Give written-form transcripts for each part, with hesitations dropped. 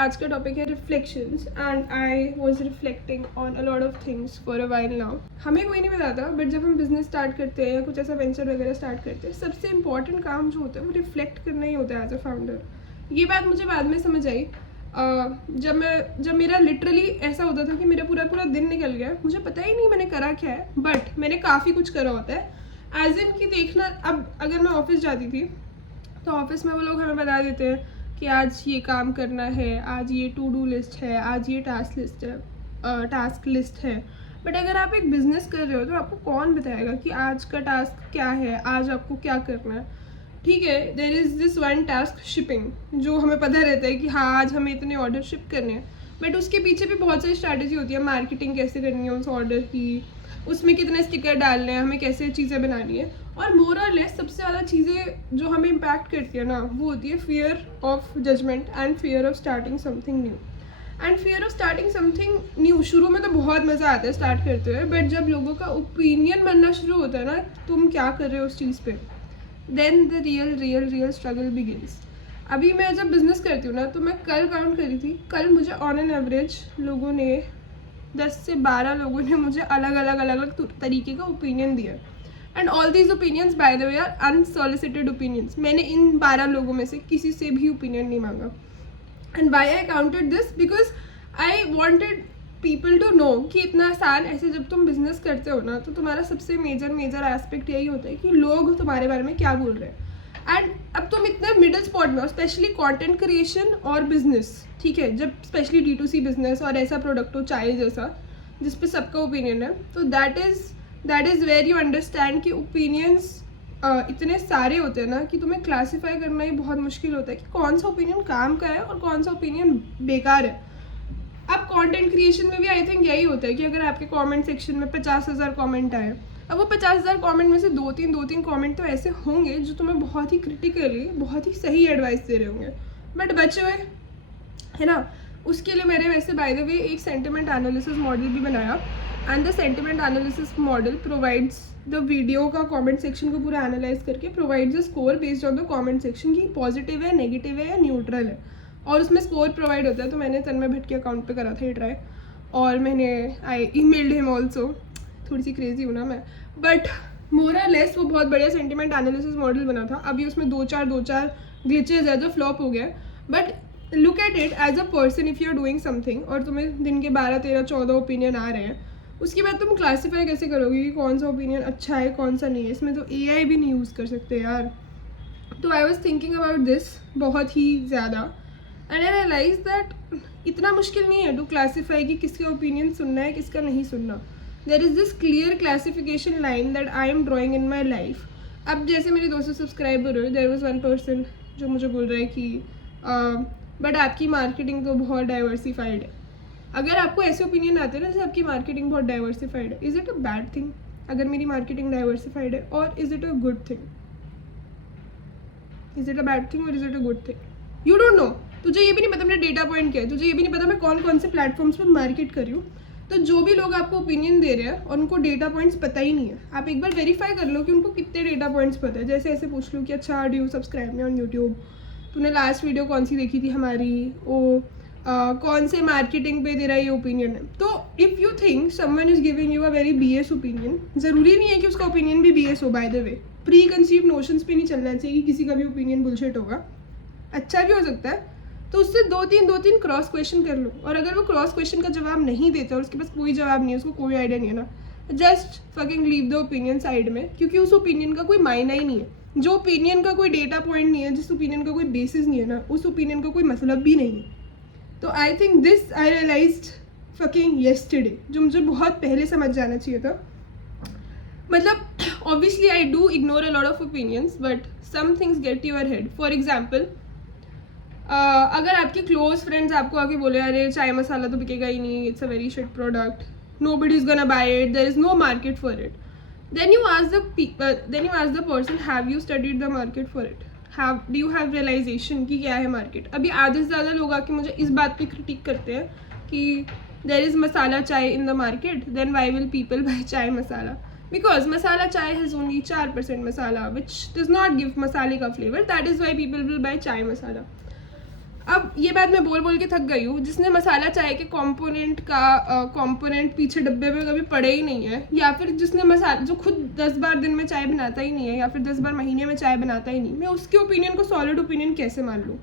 आज का टॉपिक है reflections and I was reflecting on a lot of things for a while now. हमें कोई नहीं बताता बट जब हम बिजनेस स्टार्ट करते हैं या कुछ ऐसा वेंचर वगैरह स्टार्ट करते हैं, सबसे इंपॉर्टेंट काम जो होता है वो रिफ्लेक्ट करना ही होता है एज अ फाउंडर. ये बात मुझे बाद में समझ आई जब मेरा लिटरली ऐसा होता था कि मेरा पूरा दिन निकल गया, मुझे पता ही नहीं मैंने करा क्या है, बट मैंने काफ़ी कुछ करा होता है. एज इन कि देखना, अब अगर मैं ऑफिस जाती थी तो ऑफिस में वो लोग हमें बता देते हैं कि आज ये काम करना है, आज ये टू डू लिस्ट है, आज ये टास्क लिस्ट है. बट अगर आप एक बिज़नेस कर रहे हो तो आपको कौन बताएगा कि आज का टास्क क्या है, आज आपको क्या करना है. ठीक है, there is this one task shipping, जो हमें पता रहता है कि हाँ आज हमें इतने ऑर्डर शिप करने हैं, बट उसके पीछे भी बहुत सारी स्ट्रैटेजी होती है. मार्केटिंग कैसे करनी है उस ऑर्डर की, उसमें कितने स्टिकर डालने हैं, हमें कैसे चीज़ें बनानी है. और मोर और लेस सबसे ज़्यादा चीज़ें जो हमें इम्पैक्ट करती है ना, वो होती है fear of judgment and fear of starting something new. And fear of starting something new, शुरू में तो बहुत मज़ा आता है स्टार्ट करते हुए, बट जब लोगों का ओपिनियन बनना शुरू होता है ना तुम क्या कर रहे हो उस चीज़ पे, then the real struggle begins. अभी मैं जब बिज़नेस करती हूँ ना, तो मैं कल काउंट करी थी, कल मुझे ऑन एन एवरेज लोगों ने 10 से 12 लोगों ने मुझे अलग अलग तरीके का ओपिनियन दिया. And all these opinions by the way are unsolicited opinions. मैंने इन 12 लोगों में से किसी से भी ओपिनियन नहीं मांगा. And why I counted this because I wanted people to know कि इतना आसान ऐसे जब तुम बिजनेस करते हो ना, तो तुम्हारा सबसे मेजर एस्पेक्ट यही होता है कि लोग तुम्हारे बारे में क्या बोल रहे हैं. एंड अब तुम इतने मिडिल स्पॉट में हो, स्पेशली कंटेंट क्रिएशन और बिजनेस. ठीक है, जब स्पेशली D2C बिजनेस और ऐसा प्रोडक्ट हो चाय जैसा जिस पे सबका ओपिनियन है, तो that is where you understand कि ओपिनियंस इतने सारे होते हैं ना कि तुम्हें क्लासीफाई करना ही बहुत मुश्किल होता है कि कौन सा ओपिनियन काम का है और कौन सा ओपिनियन बेकार है. अब कंटेंट क्रिएशन में भी आई थिंक यही होता है कि अगर आपके कमेंट सेक्शन में 50,000 कमेंट आए, अब वो 50,000 कमेंट में से दो तीन कमेंट तो ऐसे होंगे जो तुम्हें बहुत ही क्रिटिकली, बहुत ही सही एडवाइस दे रहे होंगे, बट बचे हुए है ना. उसके लिए मैंने वैसे बाय द वे एक सेंटिमेंट एनालिसिस मॉडल भी बनाया. And the sentiment analysis model provides the video का कमेंट सेक्शन को पूरा एनालाइज करके provides a score based on the comment section की पॉजिटिव है, नेगेटिव है या न्यूट्रल है, और उसमें स्कोर प्रोवाइड होता है. तो मैंने तन्मय भट्ट के अकाउंट पे करा था ये ट्राई, और मैंने आई ईमेल्ड हिम ऑल्सो. थोड़ी सी क्रेजी हूँ ना मैं, बट मोर और लेस वो बहुत बढ़िया सेंटिमेंट एनालिसिस मॉडल बना था. अभी उसमें दो चार ग्लिचेज है जो फ्लॉप हो गया, but look at it as a person. If you are doing something और तुम्हें दिन के 12, 13, 14 ओपिनियन आ रहे हैं, उसके बाद तुम क्लासीफाई कैसे करोगे कि कौन सा ओपिनियन अच्छा है कौन सा नहीं है. इसमें तो AI भी नहीं यूज़ कर सकते यार. तो I was thinking about this बहुत ही ज़्यादा, एंड आई रियलाइज दैट इतना मुश्किल नहीं है टू क्लासीफाई कि किसका ओपिनियन सुनना है किसका नहीं सुनना. There is this clear classification line that I am drawing in my life. अब जैसे मेरे 200 सब्सक्राइबर हो, देयर वॉज वन पर्सन जो मुझे बोल रहा है कि बट आपकी मार्केटिंग तो बहुत डाइवर्सिफाइड है. अगर आपको ऐसे ओपिनियन आते हैं ना जैसे आपकी मार्केटिंग बहुत डाइवर्सिफाइड है, is it a bad thing अगर मेरी मार्केटिंग डाइवर्सिफाइड है, और is it a good thing? Is it a bad thing और is it a good thing? You don't know. तुझे ये भी नहीं पता मेरा डेटा पॉइंट क्या है, तुझे ये भी नहीं पता मैं कौन से प्लेटफॉर्म्स पर मार्केट कर रही हूँ. तो जो भी लोग आपको ओपिनियन दे रहे हैं और उनको डेटा पॉइंट्स पता ही नहीं है, आप एक बार वेरीफाई कर लो कि उनको कितने डेटा पॉइंट्स पता है. जैसे ऐसे पूछ लो कि अच्छा do you subscribe me on YouTube, तूने लास्ट वीडियो कौन सी देखी थी हमारी, कौन से मार्केटिंग पे तेरा ये ओपिनियन है. तो if you think someone is giving you a very BS opinion, ज़रूरी नहीं है कि उसका ओपिनियन भी BS हो. Bye the way, pre conceive notions पे नहीं चलना चाहिए कि किसी का भी ओपिनियन बुलशिट होगा. अच्छा भी हो सकता है, तो उससे दो तीन क्रॉस क्वेश्चन कर लो. और अगर वो क्रॉस क्वेश्चन का जवाब नहीं देता और उसके पास कोई जवाब नहीं है, उसको कोई आइडिया नहीं है ना, just fucking leave the opinion side में, क्योंकि उस ओपिनियन का कोई मायना ही नहीं है. जो ओपिनियन का कोई डेटा पॉइंट नहीं है, जिस ओपिनियन का कोई बेसिस नहीं है ना, उस ओपिनियन का कोई मतलब भी नहीं है. तो I think this I realized fucking yesterday, जो मुझे बहुत पहले समझ जाना चाहिए था. मतलब obviously I do ignore a lot of opinions, but some things get your head. For example, अगर आपके क्लोज फ्रेंड्स आपको आके बोले अरे चाय मसाला तो बिकेगा ही नहीं, it's a very shit product, nobody is gonna buy it, there is no market for it, then you ask the person, have you studied the market for it, do you have realization कि क्या है market. अभी आधे से ज़्यादा लोग आके मुझे इस बात पे क्रिटिक करते हैं कि there is मसाला चाय in the market, then why will people buy चाय मसाला, because मसाला चाय has only 4% masala which does not give मसाले का flavor, that is why people will buy चाय मसाला. अब ये बात मैं बोल बोल के थक गई हूँ, जिसने मसाला चाय के कंपोनेंट पीछे डब्बे में कभी पड़े ही नहीं है, या फिर जिसने मसाला जो खुद 10 बार दिन में चाय बनाता ही नहीं है, या फिर 10 बार महीने में चाय बनाता ही नहीं, मैं उसके ओपिनियन को सॉलिड ओपिनियन कैसे मान लूँ?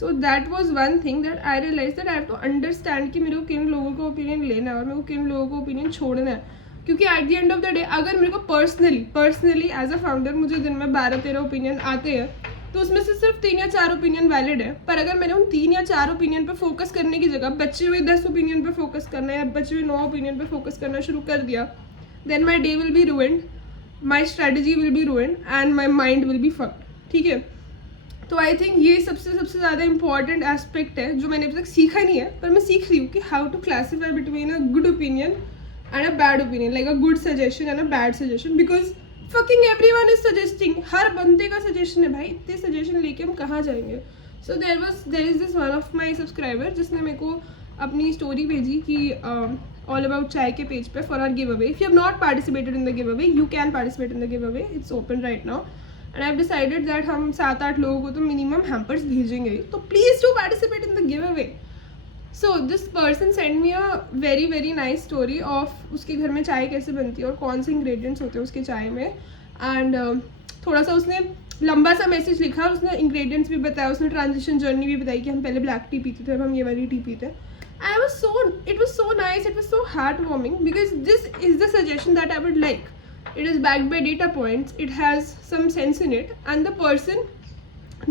So that was one thing that I realize that I have to understand कि मेरे को किन लोगों का ओपिनियन लेना है और मेरे को किन लोगों का ओपिनियन छोड़ना है। क्योंकि at the end of the day अगर मेरे को पर्सनली एज अ फाउंडर मुझे दिन में 12-13 ओपिनियन आते हैं, तो उसमें से सिर्फ 3 या 4 ओपिनियन वैलिड है। पर अगर मैंने उन 3 या 4 ओपिनियन पे फोकस करने की जगह बचे हुए 10 ओपिनियन पे फोकस करना या बचे हुए 9 ओपिनियन पे फोकस करना शुरू कर दिया, then my day will be ruined, my strategy will be ruined and my mind will be fucked. ठीक है, तो आई थिंक ये सबसे ज़्यादा इंपॉर्टेंट एस्पेक्ट है जो मैंने अभी तक सीखा नहीं है, पर मैं सीख रही हूँ कि how to classify between a good opinion and a bad opinion, like a good suggestion and a bad suggestion, because fucking everyone is suggesting, हर बंदे का सजेशन है भाई, इतने सजेशन लेके हम कहाँ जाएंगे। सो there is this one of my subscriber जिसने मेरे को अपनी स्टोरी भेजी कि ऑल अबाउट चाय के पेज पे for our give away, if you have not participated in the give away you can participate in the give away, it's open right now and I have decided that हम 7-8 लोगों को तो minimum hampers भेजेंगे, तो please do participate in the give away. So this person send me a very nice story of उसके घर में चाय कैसे बनती है और कौन से इंग्रेडिएंट्स होते हैं उसके चाय में, एंड थोड़ा सा उसने लंबा सा मैसेज लिखा और उसने इंग्रेडिएंट्स भी बताया, उसने ट्रांजिशन जर्नी भी बताई कि हम पहले ब्लैक टी पीते थे, अब हम ये वाली टी पीते हैं। It was so nice, it was so heartwarming because this is the suggestion that I would like. It is backed by data points, it has some sense in it and the person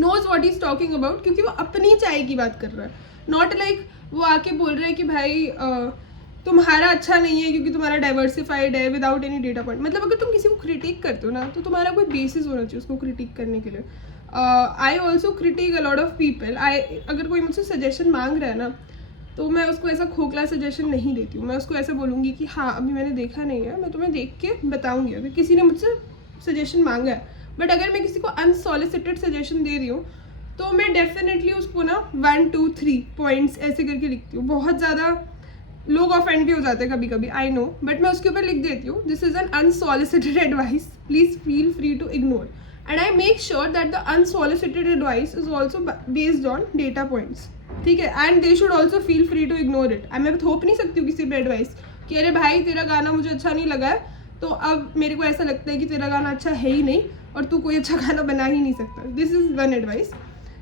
knows what he's talking about क्योंकि वो अपनी चाय की बात कर रहा है, not like वो आके बोल रहे हैं कि भाई तुम्हारा अच्छा नहीं है क्योंकि तुम्हारा डाइवर्सिफाइड है विदाउट एनी डेटा पॉइंट। मतलब अगर तुम किसी को क्रिटिक करते हो ना तो तुम्हारा कोई बेसिस होना चाहिए उसको क्रिटिक करने के लिए। I also critic a lot of people. अगर कोई मुझसे सजेशन मांग रहा है ना तो मैं उसको ऐसा खोखला सजेशन नहीं देती हूँ, मैं उसको ऐसा बोलूँगी कि हाँ अभी मैंने देखा नहीं है, मैं तुम्हें देख के बताऊँगी अगर किसी ने मुझसे सजेशन मांगा है। बट अगर मैं किसी को अनसॉलिसिटेड सजेशन दे रही हूँ तो मैं डेफिनेटली उसको ना 1, 2, 3 पॉइंट्स ऐसे करके लिखती हूँ। बहुत ज़्यादा लोग ऑफेंड भी हो जाते हैं कभी कभी, आई नो, बट मैं उसके ऊपर लिख देती हूँ this is an unsolicited advice, please feel free to ignore, and I make sure that the unsolicited advice is also based on data points. ठीक है, and they should also feel free to ignore it. मैं थोप नहीं सकती हूँ किसी भी advice कि अरे भाई तेरा गाना मुझे अच्छा नहीं लगा है तो अब मेरे को ऐसा लगता है कि तेरा गाना अच्छा है ही नहीं और तू कोई अच्छा गाना बना ही नहीं सकता। This is one advice.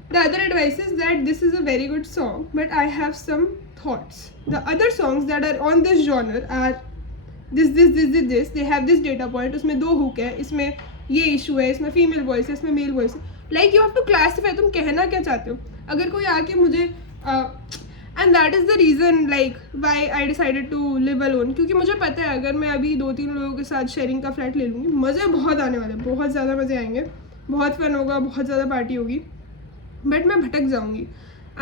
The other advice is that this is a very good song, but I have some thoughts. The other songs that are on this genre are this. They have this data point. उसमें 2 hook है, इसमें ये issue है, इसमें female voice है, इसमें male voice है. Like you have to classify. तुम कहना क्या चाहते हो? अगर कोई आके मुझे and that is the reason like why I decided to live alone. क्योंकि मुझे पता है अगर मैं अभी 2-3 लोगों के साथ शेयरिंग का फ्लैट ले लूँगी मज़े बहुत आने वाले, बहुत ज़्यादा मज़े आएंगे, बहुत फन होगा, बहुत ज़्यादा पार्टी होगी, बट मैं भटक जाऊँगी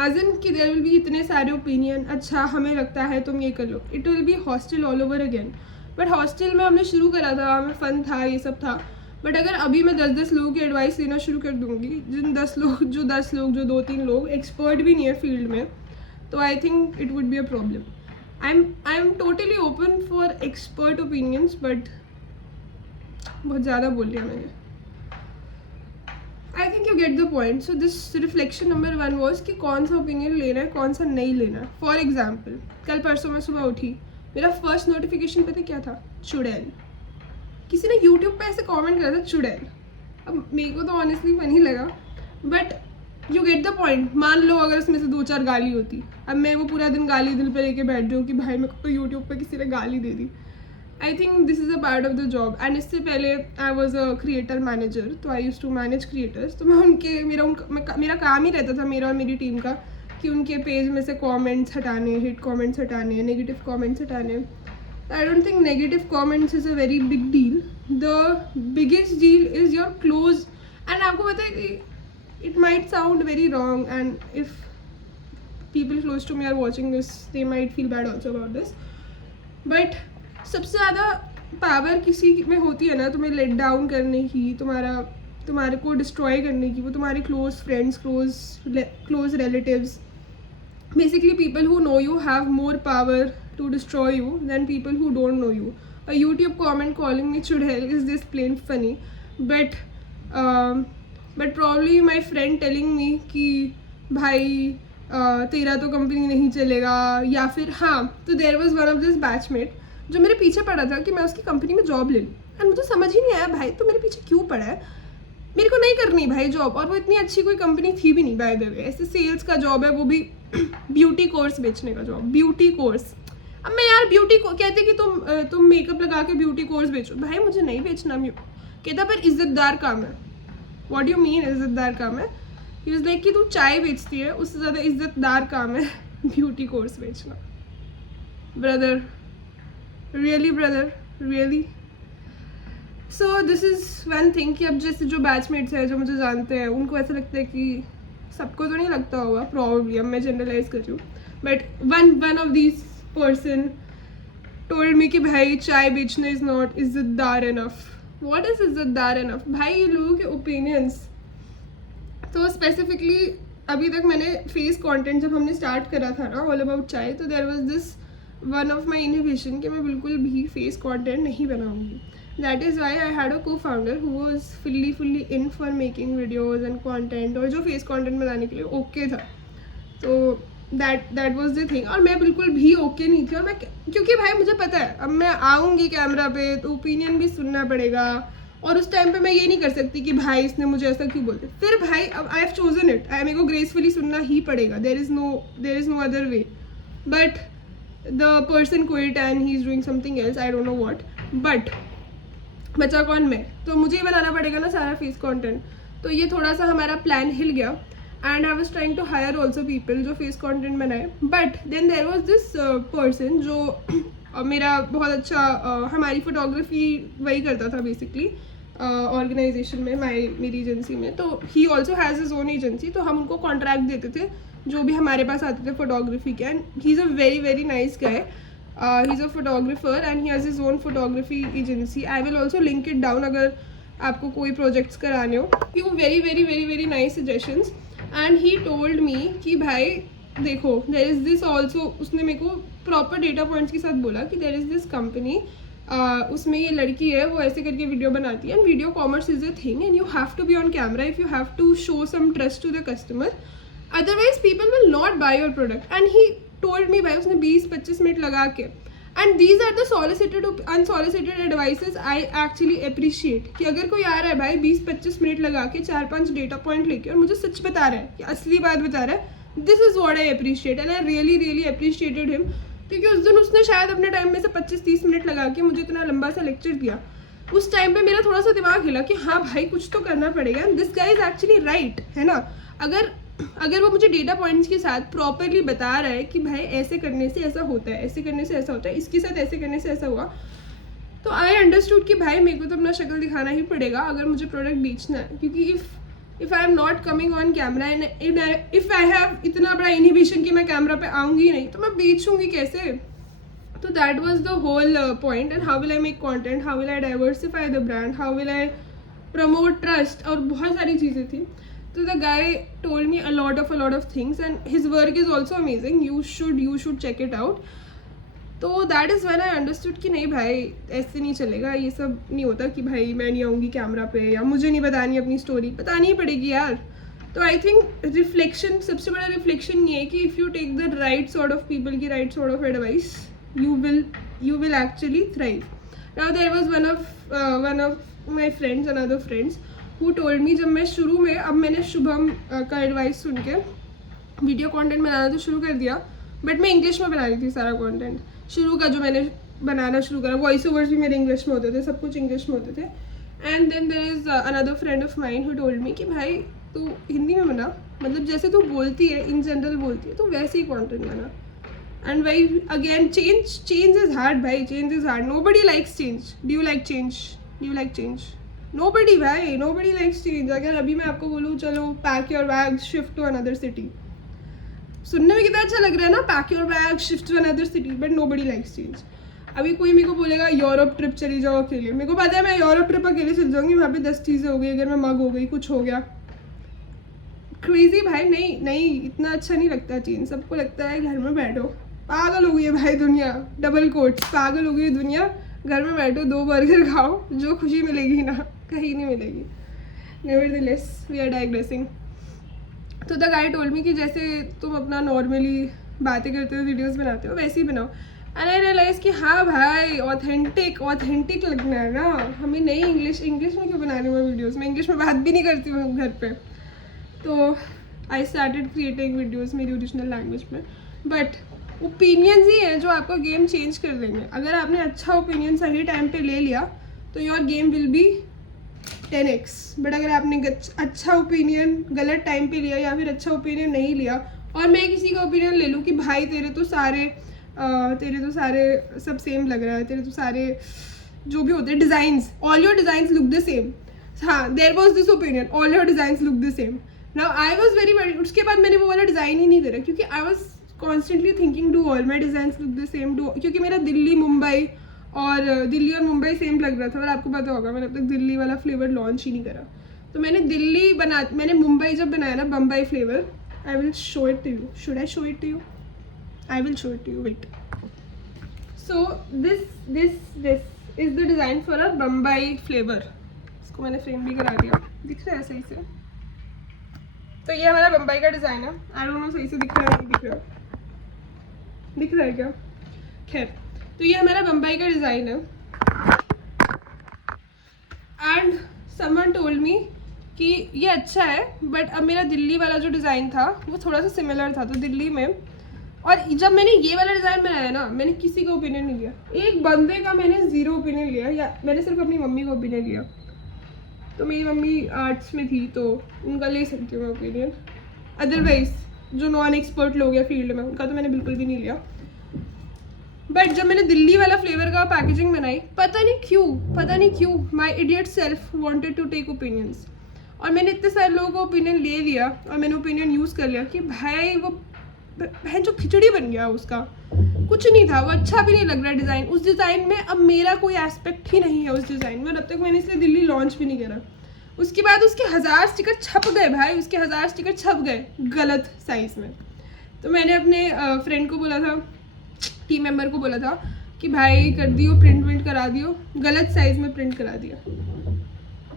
एज इन कि देयर विल बी इतने सारे ओपिनियन। अच्छा हमें लगता है तुम ये कर लो, it will be hostel all over again. But hostel में हमने शुरू करा था, हमें फ़न था, ये सब था, बट अगर अभी मैं 10-10 लोगों की एडवाइस लेना शुरू कर दूँगी, जिन 10 लोग जो 2-3 लोग एक्सपर्ट भी नहीं है फील्ड में, तो I think it would be a problem. I am totally open for expert opinions, but बहुत ज़्यादा बोल लिया मैंने। I think you get the point. So this reflection number 1 was कि कौन सा ओपिनियन लेना है, कौन सा नहीं लेना है। फॉर एग्जाम्पल कल परसों मैं सुबह उठी, मेरा फर्स्ट नोटिफिकेशन पता क्या था? चुड़ैल। किसी ने यूट्यूब पे ऐसे कमेंट करा था चुड़ैल। अब मेरे को तो ऑनेस्टली फनी लगा, but you get the point. मान लो अगर उसमें से 2-4 गाली होती, अब मैं वो पूरा दिन गाली दिल पे लेके बैठ जाऊँ कि भाई मेरे को तो यूट्यूब पे किसी ने गाली दे दी। I think this is a part of the job. And इससे पहले I was a creator manager, तो I use to manage creators. तो मैं मेरा काम ही रहता था, मेरा और मेरी टीम का, कि उनके पेज में से कमेंट्स हटाने, हिट कमेंट्स हटाने, नेगेटिव कमेंट्स हटाने। I don't think negative comments is a very big deal. The biggest deal is your close. And आपको पता है कि it might sound very wrong and if people close to me are watching this they might feel bad also about this, but सबसे ज़्यादा power किसी में होती है ना तुम्हें लेट डाउन करने की, तुम्हारे को डिस्ट्रॉय करने की, वो तुम्हारे close friends, close relatives. Basically people who know you have more power to destroy you than people who don't know you. A YouTube comment calling me चुड़ैल is this plain funny, but probably my friend telling me कि भाई तेरा तो company नहीं चलेगा, या फिर हाँ, तो there was one of this batchmate जो मेरे पीछे पड़ा था कि मैं उसकी कंपनी में जॉब ले लूँ। एंड मुझे समझ ही नहीं आया भाई तो मेरे पीछे क्यों पड़ा है, मेरे को नहीं करनी भाई जॉब, और वो इतनी अच्छी कोई कंपनी थी भी नहीं बाय द वे, ऐसे सेल्स का जॉब है, वो भी ब्यूटी कोर्स बेचने का जॉब, ब्यूटी कोर्स। अब मैं यार ब्यूटी को कहते कि तुम मेकअप लगा के ब्यूटी कोर्स बेचो, भाई मुझे नहीं बेचना। कहता पर इज्जतदार काम है। व्हाट डू यू मीन इज्जतदार काम है? ही वाज लाइक कि तू चाय बेचती है, उससे ज़्यादा इज्जतदार काम है ब्यूटी कोर्स बेचना। Brother, really brother, really. So this is one thing कि अब जैसे जो बैचमेट्स हैं जो मुझे जानते हैं उनको ऐसा लगता है कि, सबको तो नहीं लगता होगा प्रॉब्ली, अब मैं जनरलाइज कर रही हूँ, but one of these person told me कि भाई चाय बेचना इज़ नॉट इज्जतदार इनफ। व्हाट इज़ इज्जतदार इनफ भाई? ये लोगों के ओपिनियंस। तो स्पेसिफिकली अभी तक मैंने फेस कंटेंट जब हमने स्टार्ट करा था ना ऑल अबाउट चाय, तो there was this one of my inhibition कि मैं बिल्कुल भी फेस कंटेंट नहीं बनाऊंगी। That is why I had a co founder who was fully in for making videos and content, और जो फेस कॉन्टेंट बनाने के लिए ओके था। तो दैट वाज द थिंग, और मैं बिल्कुल भी ओके नहीं थी। और मैं, क्योंकि भाई मुझे पता है अब मैं आऊँगी कैमरा पे तो ओपिनियन भी सुनना पड़ेगा, और उस टाइम पे मैं ये नहीं कर सकती कि भाई इसने मुझे ऐसा क्यों बोलते। फिर भाई अब आई हैव चोजन इट, मेरे को ग्रेसफुली सुनना ही पड़ेगा, there is no other way. But the person quit and he is doing something else, I don't know what, but बचा कौन? मैं। तो मुझे ही बनाना पड़ेगा ना सारा फेस कंटेंट। तो ये थोड़ा सा हमारा प्लान हिल गया, and I was trying to hire also people जो फेस कंटेंट बनाए। But then there was this person जो मेरा बहुत अच्छा हमारी फोटोग्राफी वही करता था बेसिकली ऑर्गेनाइजेशन में, मेरी एजेंसी में। तो he also has his own agency, तो हम उनको कॉन्ट्रैक्ट देते थे जो भी हमारे पास आते थे फोटोग्राफी के। And he is a very nice guy, he is a photographer and he has his own photography agency. I will also link it down अगर आपको कोई प्रोजेक्ट्स कराने हो। You very nice suggestions. And he told me कि भाई देखो there is this also, उसने मेरे को प्रॉपर डेटा पॉइंट्स के साथ बोला कि देयर इज़ दिस कंपनी, उसमें ये लड़की है वो ऐसे करके वीडियो बनाती है, and video commerce is a thing and you have to be on camera if you have to show some trust to the customer, otherwise people will not buy your product. And he told me भाई, उसने 20-25 minute लगा के, and these are the solicited unsolicited advices I actually appreciate, कि अगर कोई आ रहा है भाई 20-25 मिनट लगा के 4-5 डेटा पॉइंट लेके और मुझे सच बता रहा है कि असली बात बता रहा है, this is what I appreciate and I really appreciated him. क्योंकि उस दिन उसने शायद अपने टाइम में से 25-30 मिनट लगा के मुझे इतना लंबा सा लेक्चर दिया। उस टाइम पे मेरा थोड़ा सा दिमाग हिला कि हाँ भाई कुछ तो करना पड़ेगा, and this guy is actually right, है ना। अगर वो मुझे डेटा पॉइंट्स के साथ प्रॉपरली बता रहा है कि भाई ऐसे करने से ऐसा होता है, ऐसे करने से ऐसा होता है, इसके साथ ऐसे करने से ऐसा हुआ, तो आई अंडरस्टूड कि भाई मेरे को तो अपना शक्ल दिखाना ही पड़ेगा अगर मुझे प्रोडक्ट बेचना है। क्योंकि if I am not coming on camera and if I have इतना बड़ा इनहिबिशन कि मैं कैमरा पे आऊँगी नहीं, तो मैं बेचूँगी कैसे? तो that was the whole point. And how will I make content, how will I diversify the brand, how will I promote trust, और बहुत सारी चीज़ें थी। So the guy told me a lot of things and his work is also amazing. You should check it out. तो that is when I understood कि नहीं भाई ऐसे नहीं चलेगा, ये सब नहीं होता कि भाई मैं नहीं आऊँगी कैमरा पे या मुझे नहीं बतानी अपनी स्टोरी, बतानी ही पड़ेगी यार। तो आई थिंक रिफ्लेक्शन, सबसे बड़ा रिफ्लेक्शन ये है कि if you take the right sort of people की right sort of advice, you will actually thrive. Now there was one of my friends, another friends who told me, जब मैं शुरू में, अब मैंने शुभम का एडवाइस सुन के वीडियो कंटेंट बनाना तो शुरू कर दिया, बट मैं इंग्लिश में बना रही थी सारा कंटेंट। शुरू का जो मैंने बनाना शुरू करा, वॉइस ओवर्स भी मेरे इंग्लिश में होते थे, सब कुछ इंग्लिश में होते थे। And then there is another friend of mine who told me कि भाई तू हिंदी में बना, मतलब जैसे तू बोलती है इन जनरल बोलती है तो वैसे ही कंटेंट बना। एंड भाई अगेन चेंज इज़ हार्ड भाई, change is hard, nobody likes change. Do you like change? Nobody भाई, नोबडी लाइक्स चेंज। अगर अभी मैं आपको बोलूँ चलो pack your bag shift to another city, सुनने में कितना अच्छा लग रहा है ना, pack your bag shift to another city, but nobody likes change. अभी कोई मेरे को बोलेगा यूरोप ट्रिप चली जाओ अकेले, मेरे को पता है मैं यूरोप ट्रिप अकेले चल जाऊँगी, वहाँ पे 10 चीज़ें हो गई, अगर मैं मग हो गई, कुछ हो गया क्रेजी भाई, नहीं इतना अच्छा नहीं लगता चेंज। सबको लगता है घर में बैठो, पागल हो गई है भाई दुनिया, डबल कोट, पागल हो गई है दुनिया, घर में बैठो 2 बर्गर खाओ, जो खुशी मिलेगी ना कहीं नहीं मिलेगी। Nevertheless we are digressing. तो द गाय टोल्ड मी कि जैसे तुम अपना नॉर्मली बातें करते हो वीडियोस बनाते हो वैसे ही बनाओ। एंड आई रियलाइज कि हाँ भाई ऑथेंटिक लगना है ना हमें। नहीं इंग्लिश में क्यों बना रही हूँ वीडियोज़, मैं इंग्लिश में बात भी नहीं करती हूँ घर पे। तो आई स्टार्टेड क्रिएटिंग वीडियोज़ मेरी ओरिजिनल लैंग्वेज में। बट ओपिनियंस ही है जो आपका गेम चेंज कर देंगे। अगर आपने अच्छा ओपिनियन सही टाइम पे ले लिया तो your game will be 10x। But अगर आपने अच्छा ओपिनियन गलत टाइम पे लिया या फिर अच्छा ओपिनियन नहीं लिया, और मैं किसी का ओपिनियन ले लूँ कि भाई तेरे तो सारे सब सेम लग रहा है, तेरे तो सारे जो भी होते हैं designs, all your designs look the same. हाँ, there was this opinion, all your designs look the same. Now I was very उसके बाद मैंने वो वाला डिज़ाइन ही नहीं करा, क्योंकि I was constantly thinking do all my designs look the same, क्योंकि मेरा दिल्ली और मुंबई सेम लग रहा था। और आपको पता होगा मैंने अब तक दिल्ली वाला फ्लेवर लॉन्च ही नहीं करा। तो मैंने मुंबई जब बनाया ना Bombay flavour, I will show it to you. Should I show it to you? I will show it to you, wait. So this is the design for a Bombay flavour. इसको मैंने फ्रेम भी करा दिया, दिख रहा है सही से? तो ये हमारा बम्बई का डिज़ाइन है। आई डोंट नो सही से दिख रहा है नहीं दिख रहा है क्या? खैर, तो ये हमारा बम्बई का डिज़ाइन है। एंड समवन टोल्ड मी कि ये अच्छा है, बट अब मेरा दिल्ली वाला जो डिज़ाइन था वो थोड़ा सा सिमिलर था। तो दिल्ली में, और जब मैंने ये वाला डिज़ाइन बनाया ना, मैंने किसी का ओपिनियन नहीं लिया। एक बंदे का मैंने 0 ओपिनियन लिया, या मैंने सिर्फ अपनी मम्मी का ओपिनियन लिया। तो मेरी मम्मी आर्ट्स में थी तो उनका ले सकती हूँ मैं ओपिनियन। अदरवाइज जो नॉन एक्सपर्ट लोग हैं फील्ड में, उनका तो मैंने बिल्कुल भी नहीं लिया। बट जब मैंने दिल्ली वाला फ्लेवर का पैकेजिंग बनाई, पता नहीं क्यों my idiot self wanted to take opinions. और मैंने इतने सारे लोगों का ओपिनियन ले लिया और मैंने ओपिनियन यूज़ कर लिया कि भाई वो बहन जो खिचड़ी बन गया, उसका कुछ नहीं था, वो अच्छा भी नहीं लग रहा डिज़ाइन। उस डिज़ाइन में अब मेरा कोई एस्पेक्ट ही नहीं है उस डिज़ाइन में। अब तक मैंने इसलिए दिल्ली लॉन्च भी नहीं करा। उसके बाद उसके 1000 स्टिकर छप गए भाई, उसके 1000 स्टिकर छप गए गलत साइज़ में। तो मैंने अपने फ्रेंड को बोला था, टीम मेंबर को बोला था कि भाई कर दियो, प्रिंट करा दियो, गलत साइज़ में प्रिंट करा दिया।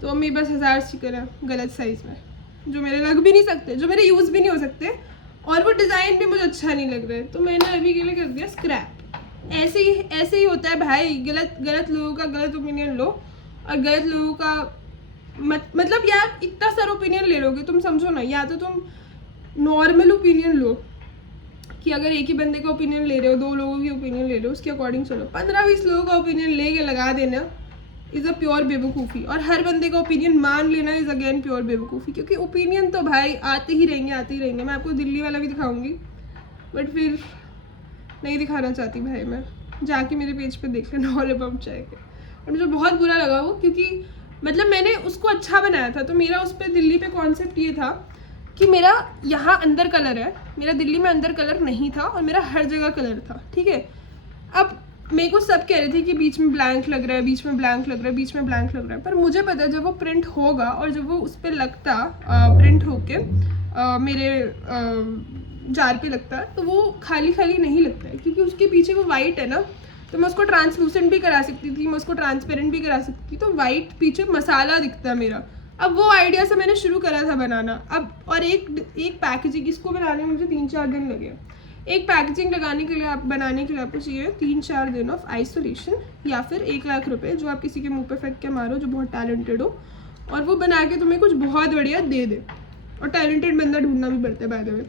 तो मेरे पास 1000 स्टिकर है गलत साइज़ में, जो मेरे लग भी नहीं सकते, जो मेरे यूज़ भी नहीं हो सकते, और वो डिज़ाइन भी मुझे अच्छा नहीं लग रहा है। तो मैंने अभी के लिए कर दिया स्क्रैप। ऐसे ही होता है भाई, गलत लोगों का गलत ओपिनियन लो, और गलत लोगों का मतलब यार इतना सारा ओपिनियन ले लोगे तुम, समझो ना, या तो तुम नॉर्मल ओपिनियन लो कि अगर एक ही बंदे का ओपिनियन ले रहे हो, 2 लोगों की ओपिनियन ले रहे हो, उसके अकॉर्डिंग चलो। 15-20 लोगों का ओपिनियन लेके लगा देना इज़ अ प्योर बेवकूफ़ी, और हर बंदे का ओपिनियन मान लेना इज़ अगेन प्योर बेवकूफ़ी। क्योंकि ओपिनियन तो भाई आते ही रहेंगे। मैं आपको दिल्ली वाला भी दिखाऊंगी, बट फिर नहीं दिखाना चाहती भाई मैं, जाके मेरे पेज पे देख लेना ऑल अबाउट चाय के। और मुझे बहुत बुरा लगा वो, क्योंकि मतलब मैंने उसको अच्छा बनाया था। तो मेरा उस पर दिल्ली पे कॉन्सेप्ट ये था कि मेरा यहाँ अंदर कलर है, मेरा दिल्ली में अंदर कलर नहीं था, और मेरा हर जगह कलर था, ठीक है। अब मेरे को सब कह रहे थे कि बीच में ब्लैंक लग रहा है, बीच में ब्लैंक लग रहा है, पर मुझे पता है जब वो प्रिंट होगा और जब वो उस पर लगता प्रिंट होके मेरे जार पे लगता है, तो वो खाली नहीं लगता है, क्योंकि उसके पीछे वो वाइट है ना। तो मैं उसको ट्रांसलूसेंट भी करा सकती थी, मैं उसको ट्रांसपेरेंट भी करा सकती थी, तो वाइट पीछे मसाला दिखता है मेरा। अब वो आइडिया से मैंने शुरू करा था बनाना। अब और एक पैकेजिंग, इसको बनाने में मुझे 3-4 दिन लगे। एक पैकेजिंग बनाने के लिए आपको चाहिए 3-4 दिन ऑफ आइसोलेशन, या फिर 1 लाख रुपए जो आप किसी के मुंह पे फेंक के मारो जो बहुत टैलेंटेड हो, और वो बना के तुम्हें कुछ बहुत बढ़िया दे दे। और टैलेंटेड बंदा ढूंढना भी पड़ता है बाय द वे।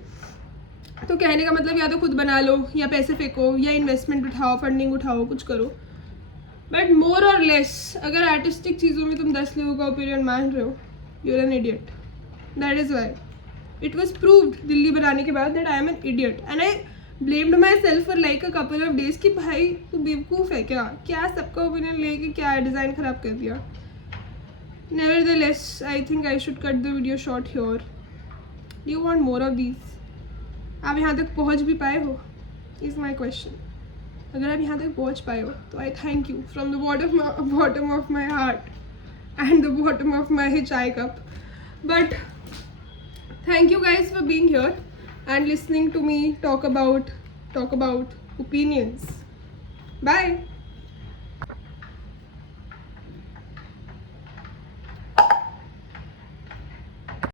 तो कहने का मतलब या तो खुद बना लो, या पैसे फेंको, या इन्वेस्टमेंट उठाओ, फंडिंग उठाओ, कुछ करो। बट मोर और लेस अगर आर्टिस्टिक चीज़ों में तुम 10 लोगों का ओपिनियन मान रहे हो, you are an idiot. That is why it was proved Delhi बनाने के बाद that I am an idiot, and I blamed myself for like a couple of days कि भाई तू बेवकूफ़ है क्या सबका ओपिनियन लेके क्या डिज़ाइन ख़राब कर दिया। Nevertheless I think I should cut the video short here. Do you want more of these? आप यहाँ तक पहुँच भी पाए हो, इज़ माई क्वेश्चन। अगर आप यहाँ तक पहुँच पाए हो तो I thank you from the bottom of my heart and the bottom of my chai cup. But thank you guys for being here and listening to me talk about opinions. Bye.